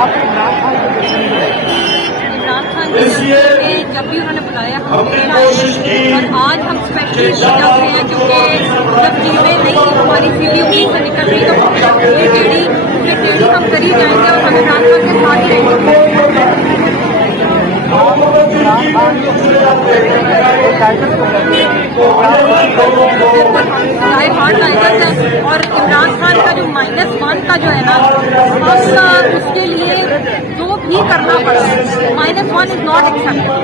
عمران خان نے جب بھی انہوں نے بلایا ہم اور آج ہم اسپیشلی جب رہے ہیں کیونکہ جب چیزیں نہیں ہماری سیدھی انگلی سے نکل رہی تو یہ ٹیڑھی ہم کری جائیں گے اور ہم عمران خان کے ساتھ رہیں گے. ہارڈ ٹائگرز ہے اور عمران خان کا جو -1 کا جو ہے نا اس کے لیے جو بھی کرنا پڑا ہے -1 از ناٹ ایکسیپٹیبل.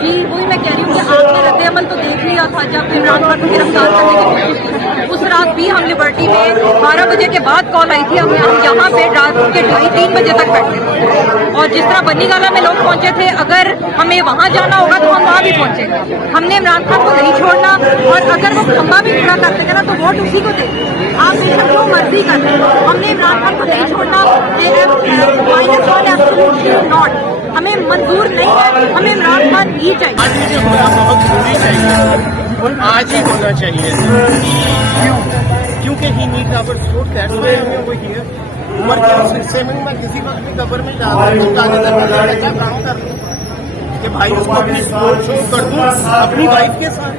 جی وہی میں کہہ رہی ہوں کہ آپ نے رد عمل تو دیکھ لیا تھا جب عمران خان کو گرفتار کرنے کی کوشش کی. اس رات بھی ہم لبرٹی میں 12 بجے کے بعد کال آئی تھی ہم یہاں پہ رات کے 2:30-3 بجے تک بیٹھے تھے اور جس طرح بنی گالا میں لوگ پہنچے تھے اگر ہمیں وہاں جانا ہوگا تو ہم وہاں بھی پہنچے گا. ہم نے عمران خان کو نہیں چھوڑنا اور اگر وہ کھمبا بھی پورا کر سکے نا تو ووٹ اسی کو دیں. آپ بے شک جو مرضی کر لیں ہم نے عمران خان کو نہیں چھوڑنا. -1 ہمیں منظور نہیں ہے. ہمیں عمران خان ہی چاہیے. آج ہی ہونا چاہیے کیونکہ he need our support. That's why we are here. عمر کے سلسلے میں میں کسی وقت بھی قبر میں جا رہا ہوں کیا کام کر لوں کہ بھائی اس کو اپنی سپورٹ شو کر دوں اپنی وائف کے ساتھ.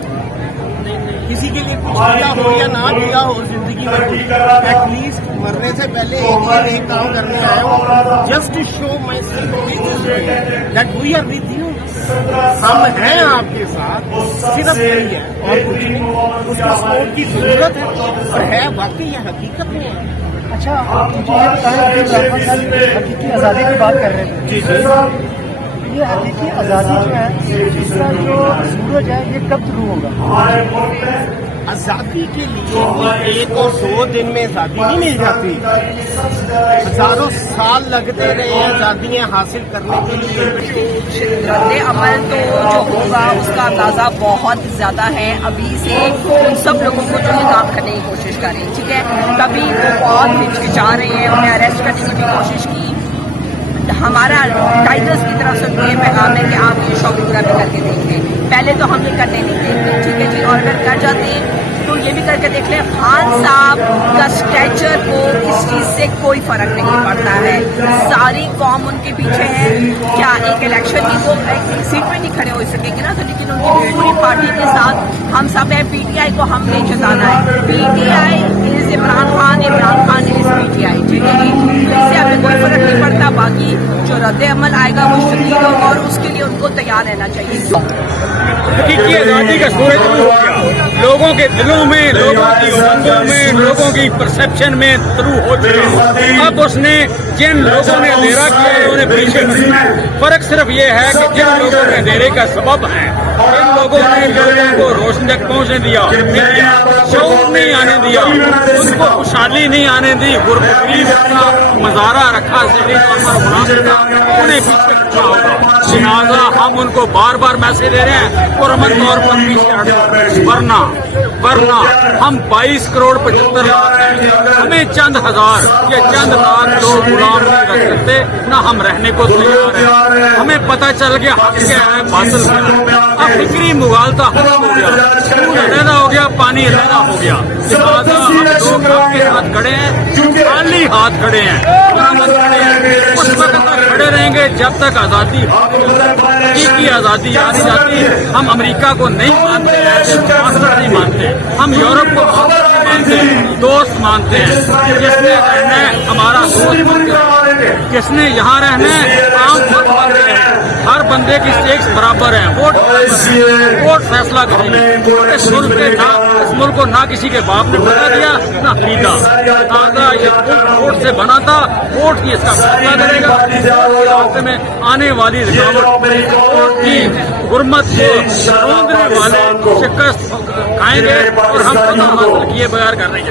کسی کے لیے کچھ دیا ہو یا نہ دیا ہو زندگی میں ایٹ لیسٹ مرنے سے پہلے ایک کام کرنے آیا ہوں just to show myself that we are with you. ہم ہیں آپ کے ساتھ صرف یہی ہے اور کچھ نہیں. اس کو سپورٹ کی ضرورت ہے اور ہے واقعی یہ حقیقت میں ہے. اچھا آپ مجھے یہ بتائیں کہ حقیقی آزادی کی بات کر رہے تھے. جی یہ حقیقی آزادی جو ہے اس کا جو سورج ہے یہ کب شروع ہوگا؟ آزادی کے لیے 1 اور 2 دن میں آزادی نہیں مل جاتی. ہزاروں سال لگتے رہے ہیں آزادیاں حاصل کرنے کے لیے. رد عمل تو جو ہوگا اس کا اندازہ بہت زیادہ ہے. ابھی سے ان سب لوگوں کو جو ہے کام کرنے کی کوشش کر رہے ہیں. ٹھیک ہے تبھی وہ بہت ہچکچا رہے ہیں. انہیں اریسٹ کرنے کی بھی کوشش کی. ہمارا ٹائگرز کی طرف سے یہ پیغام ہے کہ آپ یہ شوق پورا بھی کر کے دیکھ لیں. پہلے تو ہم نے کرنے نہیں دیتے. ٹھیک ہے جی. اور اگر کر جاتے ہیں تو یہ بھی کر کے دیکھ لیں خان صاحب کا اسٹیچر کو اس چیز سے کوئی فرق نہیں پڑتا ہے. ساری قوم ان کے پیچھے ہے. کیا ایک الیکشن کی وہ سیٹ پہ نہیں کھڑے ہو سکیں گے نا تو لیکن ان کی پوری پارٹی کے ساتھ ہم سب ہیں. پی ٹی آئی کو ہم نے جتانا ہے. P T I is Imran Khan is P T I. ٹھیک ہے جی. اس سے ہمیں کوئی فرق نہیں پڑتا. باقی جو رد عمل آئے گا وہ شدید ہوگا اور اس کے لیے ان کو تیار رہنا چاہیے. حقیقی آزادی کا سورج طلوع ہو گیا. لوگوں کے دلوں میں لوگوں کی امنگوں میں لوگوں کی پرسپشن میں طلوع ہو چکے. اب اس نے جن لوگوں نے اندھیرا کیا ہے انہیں پیچھے کرنا. فرق صرف یہ ہے کہ جن لوگوں نے اندھیرے کا سبب ہیں جن لوگوں نے لوگوں کو روشنی تک پہنچنے دیا شعور نہیں آنے دیا ان کو خوشحالی نہیں آنے دی غریب کا مظاہرہ رکھا انہیں پیچھے رکھنا ہوگا. لہٰذا ہم ان کو بار بار میسج دے رہے ہیں پرامن طور پر پیچھے ہٹو. ورنہ ہم 22 کروڑ 75 لاکھ ہیں. ہمیں چند ہزار یا چند لاکھ لوگ غلام نہیں رکھ سکتے. نہ ہم رہنے کو تیار ہیں. ہمیں پتہ چل گیا حق کیا ہے باطل کیا ہے. اب فکری مغالطہ ختم ہو گیا. علیحدہ ہو گیا پانی علیحدہ ہو گیا. لہٰذا ہم لوگ حق کے ساتھ کھڑے ہیں. خالی ہاتھ کھڑے ہیں. اس وقت تک کھڑے رہیں گے جب تک آزادی کی آزادی آ نہیں جاتی. ہم امریکہ کو نہیں مانتے ہیں نہیں مانتے. ہم یورپ کو مانتے ہیں دوست مانتے ہیں. جس نے رہنا ہے ہمارا دوست مانتے ہیں. جس نے یہاں رہنا ہے عام وقت مانتے ہیں. ہر بندے کی اسٹیکس برابر ہیں. ووٹ فیصلہ کریں گے. اس ملک کو نہ کسی کے باپ نے بتا دیا نہ خریدا. لہٰذا یہ ووٹ سے بنا تھا. ووٹ کی اس کا فیصلہ کرے گا. راستے میں آنے والی رکاوٹ کی غرمت کو روندنے والے شکست کھائیں گے اور ہم حاصل کیے بغیر کر رہے ہیں.